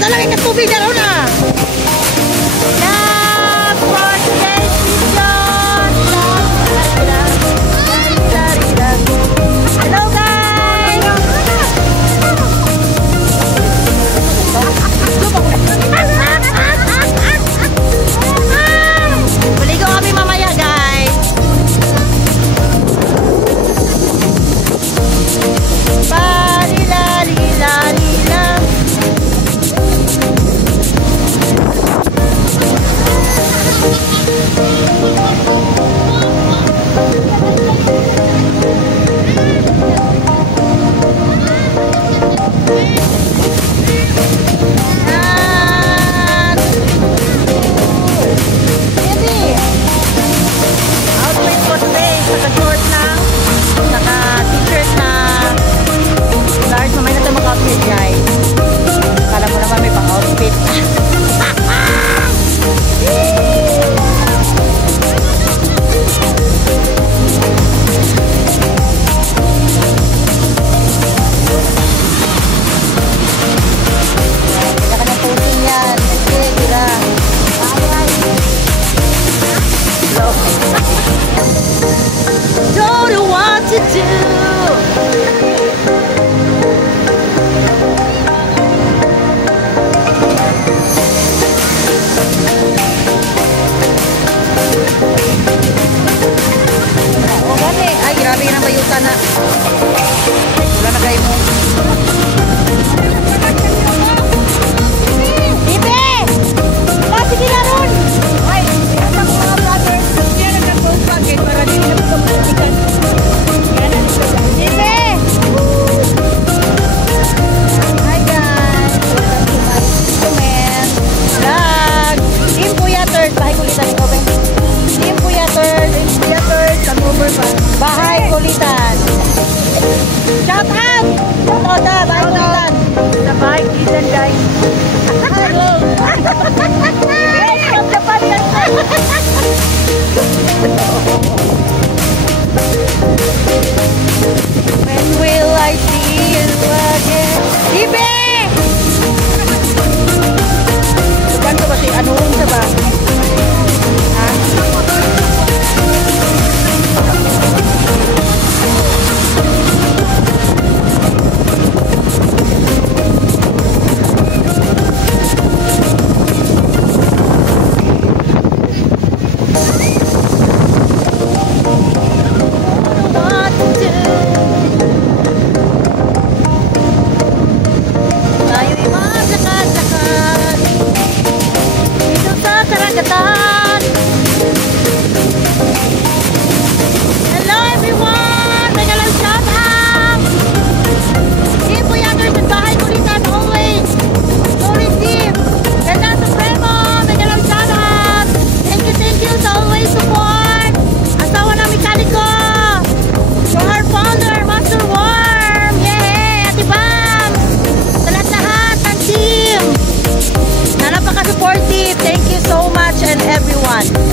Padala ka tubig na ron na. Hello guys! Maligo kami mamaya guys. Pa-li-la-li-la-li-la. Don't know what to do. Oh, gani. Ay, grabe ka ng bayutan na. Wala na kayo mo. Ibe! Kasi kinaroon! Ay, yan ang mga vloggers. Yan ang nag-post packet para din na pagkabulikan. Yan ang Ibe! Hi guys! Welcome to my comment vlog. Team Kuya Third. Bahay kulitan ikaw, Ben. Team Kuya Third. Come over pa. Bahay kulitan. Shout out! Shout out na! Bahay kulitan. Sa bahay kulitan guys. Hello! Guys, from the podcast. When will I see you again? Ibe! Bukan ko ba si Anuun sa ba? Ha?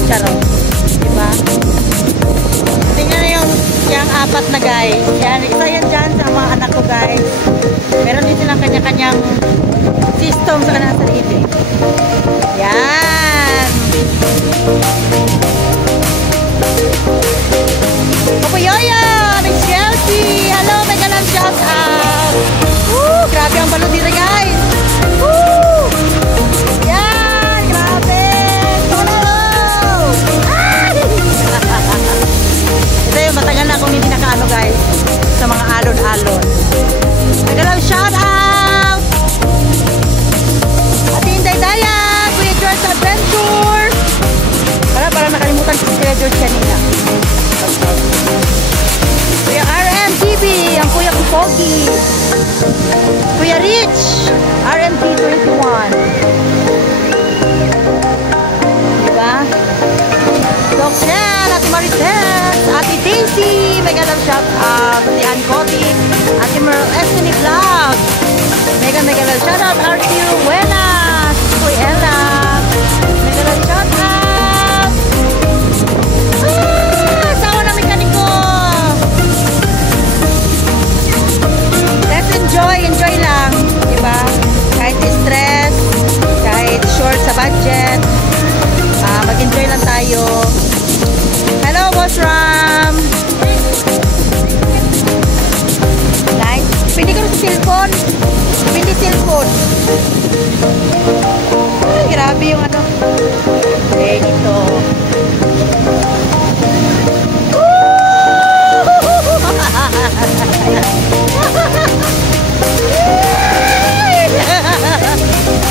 Charot. Diba? Tingnan na yung apat na guys. Yan, isa yan dyan sa mga anak ko guys. Meron din silang kanya-kanyang system sa kanilang sarili. Yan. Papuyoyo! Miss Chelsea! Hello, may galang shout out! Woo! Grabe ang balon dito guys! Woo! Yan! Grabe! Ito yung matagal na akong hindi nakaano guys sa mga alon-alon. Nagalang shout out Ate Inday Daya, Kuya George Adventure. Parang nakalimutan ko si Kuya George kanina. Kuya RMTV, ang Kuya Kupogi, Kuya Rich RMT21, diba? Doc Nel, Ate Maricel, Ate Daisy, megalang shout out, Ate Ann Cody, Ate Merle Estony Vlog, megalang shout out, Ate Ruela, Kuya Ella, megalang shout out. Asawa na mekaniko. Let's enjoy lang, diba? Kahit stress, food. Ay, grabe yung ano. Okay, dito.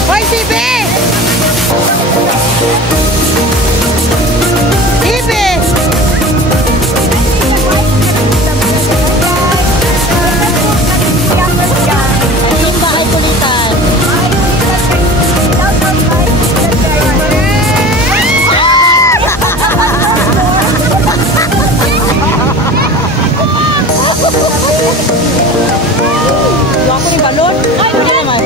Hoy, Sibe! Sibe! Yung bahay kulitan. Yung ako ni balon. Ay, hindi naman.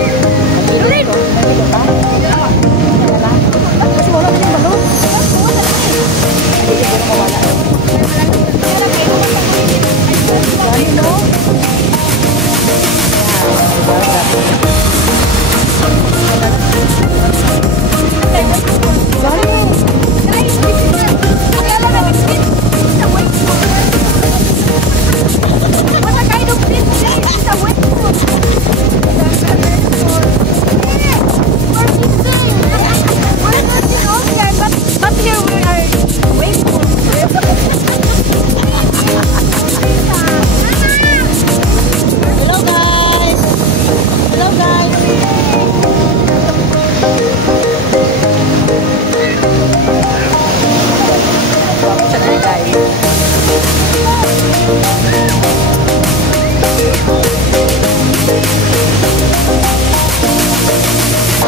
Kasi wala ko yung balon. Hindi ko mawala. Ano?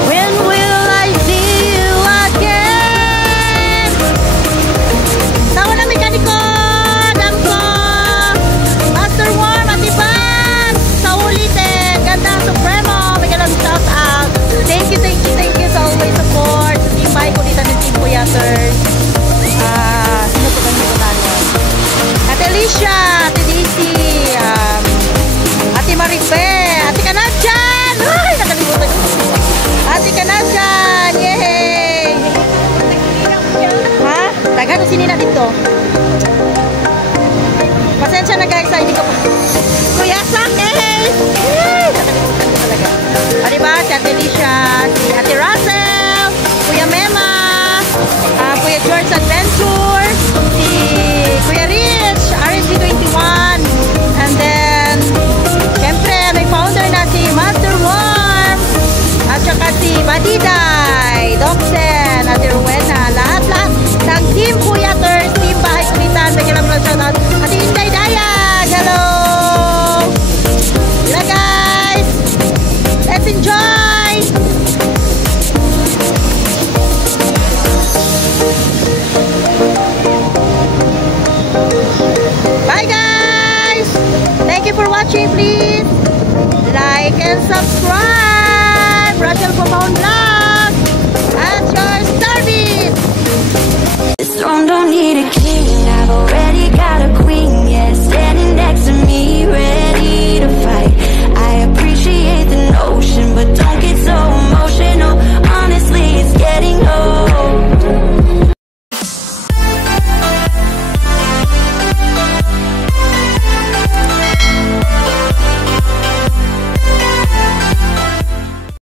When will I see you again? Tawa na mekaniko, Damko, Master Warm, Atiban, sa ulitin, Ganda Supremo, may galang shout out. Thank you sa always support. Team Bahay Kulitan ng Team Puyaters. Sino po kami natin? Ate Alicia, Ate Daisy, Ate Marife, Ate Kanadjan! Ay, nakalimutan ko. Ate Kanadjan! Yay! Ha? Taga ko sinina dito. Pasensya na guys, hindi ko pa. Kuya Sak, eh! Yay! Nakalimutan ko talaga. Diba? Si Ate Alicia, si Ate Russell, Kuya Mema, Kuya George Adventure, si Kuya Rich, RSG21, and then syempre may founder na si Master Warm, at saka si Badiday, Doxen, Ate Rowena, lahat ng Team Puyaters, Team Bahay Kulitan, may kalamang shoutout. Ate Inday Dayag, hello! Hello guys! Let's enjoy! Bye guys! Thank you for watching. Please like and subscribe. Rachel Pumahon Vlog.